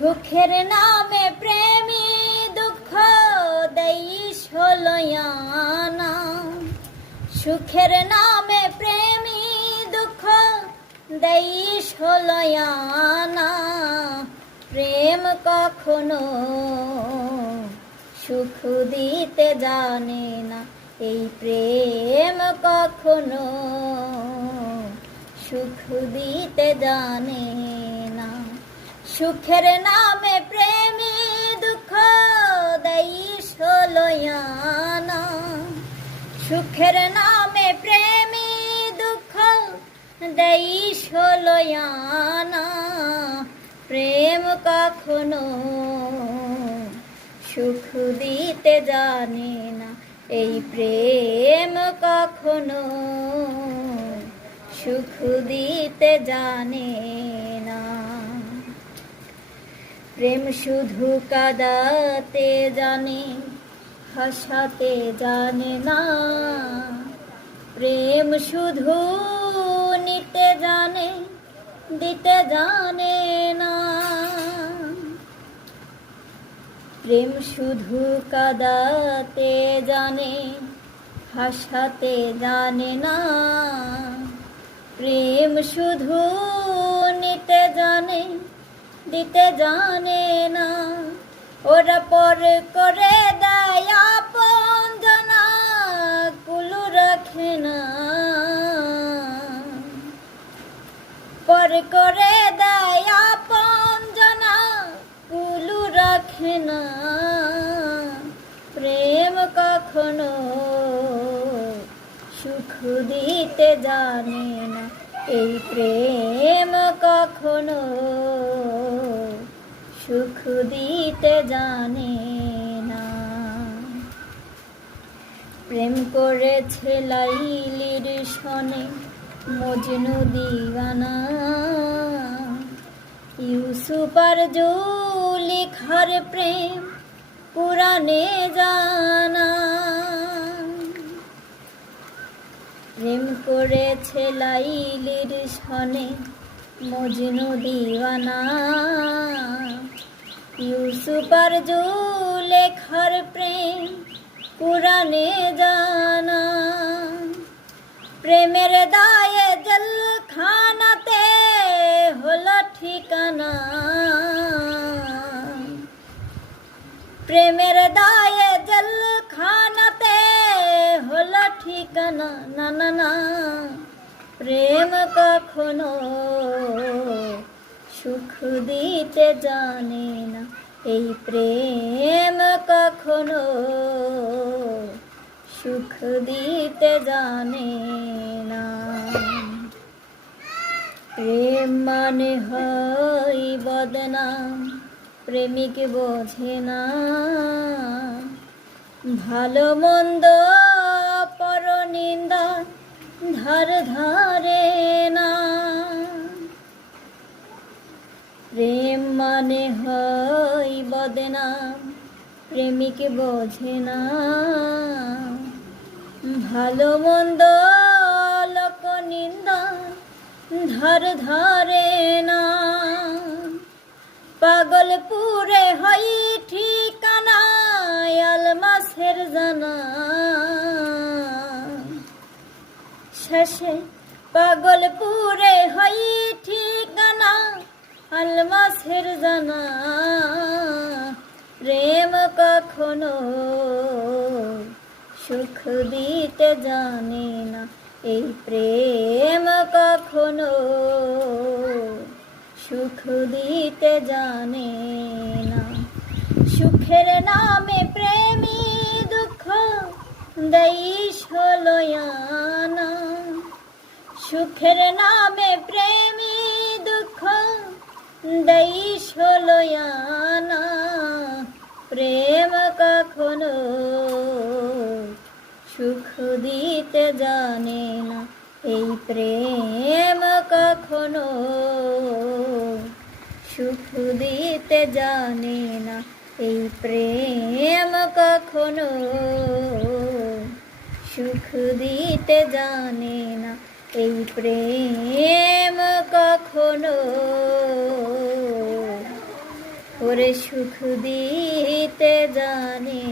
সুখের নামে প্রেমী দুঃখ দেইস হলয়ানা। সুখের নামে প্রেমী দুঃখ দেইস হলয়ানা। প্রেম কখনো সুখ দিতে জানে না, এই প্রেম কখনো সুখ দিতে জানে না। সুখের নামে প্রেমী দুঃখ দেইস হলয়ানা। সুখের নামে প্রেমী দুঃখ দেইস হলয়ানা। প্রেম কখনো সুখ দিতে জানে না, এই প্রেম কখনো সুখ দিতে জানে না। প্রেম শুধু কাঁদাতে জানে, হাসাতে জানে না। প্রেম শুধু নিতে জানে, দিতে জানে না। প্রেম শুধু কাঁদাতে জানে, হাসাতে জানে না। প্রেম শুধু নিতে জানে, দিতে জানে না। ওরা পর করে দেয় আপন জনা, কুলু রাখে না। পর করে দেয় আপন জনা, কুলু রাখে না। প্রেম কখনো সুখ দিতে জানে না, এই প্রেম কখনো সুখ দিতে জানে না। প্রেম করেছে লাইলির সনে মজনু দিওয়ানা। ইউসুফ আর জুলেখার প্রেম পুরানে জানা। প্রেম করেছে লাইলির সনে মজনু দিওয়ানা। ইউসুফ আর জুলেখার প্রেম পুরানে জানা। প্রেমের দায়ে জেলখানাতে হলো ঠিকানা। প্রেমের দায়ে জেলখানাতে হলো ঠিকানা। না না না, প্রেম কখনো সুখ দিতে জানে না, এই প্রেম কখনো সুখ দিতে জানে না। প্রেম মানে হয় বদনাম, প্রেমিক বোঝে না। ভালো মন্দ পরনিন্দা ধার ধারে না। প্রেম মানে হয় বদনাম, প্রেমিক বোঝে না। ভালো মন্দ লোক নিন্দা ধার ধারে না। পাগলপুরে হয় ঠিকানা, আলমাসের জানা। শেষে পাগলপুরে হয় ঠিকানা, আলমাসের জানা। প্রেম কখনো সুখ দিতে জানে না, এই প্রেম কখনো সুখ দিতে জানে না। সুখের নামে প্রেমী দুঃখ দেইস হলয়ানা। সুখের নামে প্রেমী দুঃখ দেইস হলয়ানা। প্রেম কখনো সুখ দিতে জানে না, এই প্রেম কখনো সুখ দিতে জানে না, এই প্রেম কখনো সুখ দিতে জানে না, এই প্রেম কখনো ওরে সুখ দিতে জানে